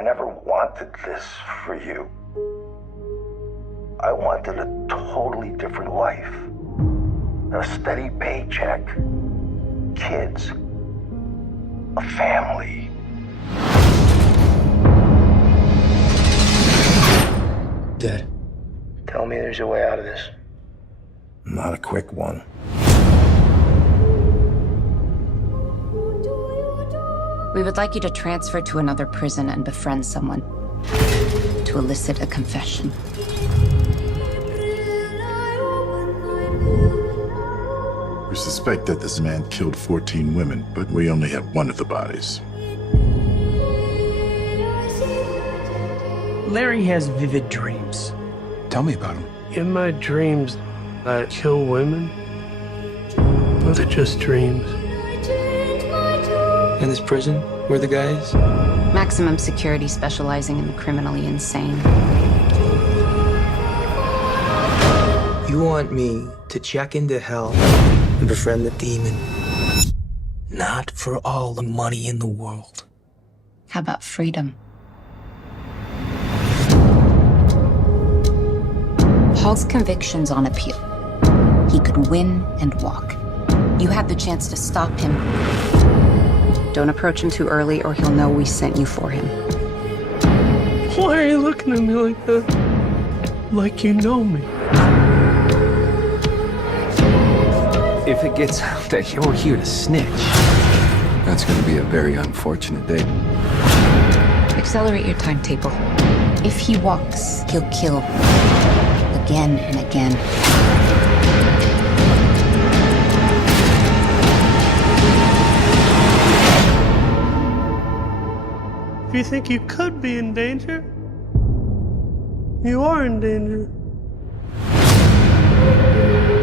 I never wanted this for you. I wanted a totally different life. A steady paycheck, kids, a family. Dad, tell me there's a way out of this. Not a quick one. We would like you to transfer to another prison and befriend someone to elicit a confession. We suspect that this man killed 14 women, but we only have one of the bodies. Larry has vivid dreams. Tell me about him. In my dreams, I kill women, but they're just dreams. In this prison, we're the guys? Maximum security specializing in the criminally insane. You want me to check into hell and befriend the demon? Not for all the money in the world. How about freedom? Paul's conviction's on appeal. He could win and walk. You had the chance to stop him. Don't approach him too early or he'll know we sent you for him. Why are you looking at me like that? Like you know me. If it gets out that you're here to snitch, that's going to be a very unfortunate day. Accelerate your timetable. If he walks, he'll kill. Again and again. If you think you could be in danger, you are in danger.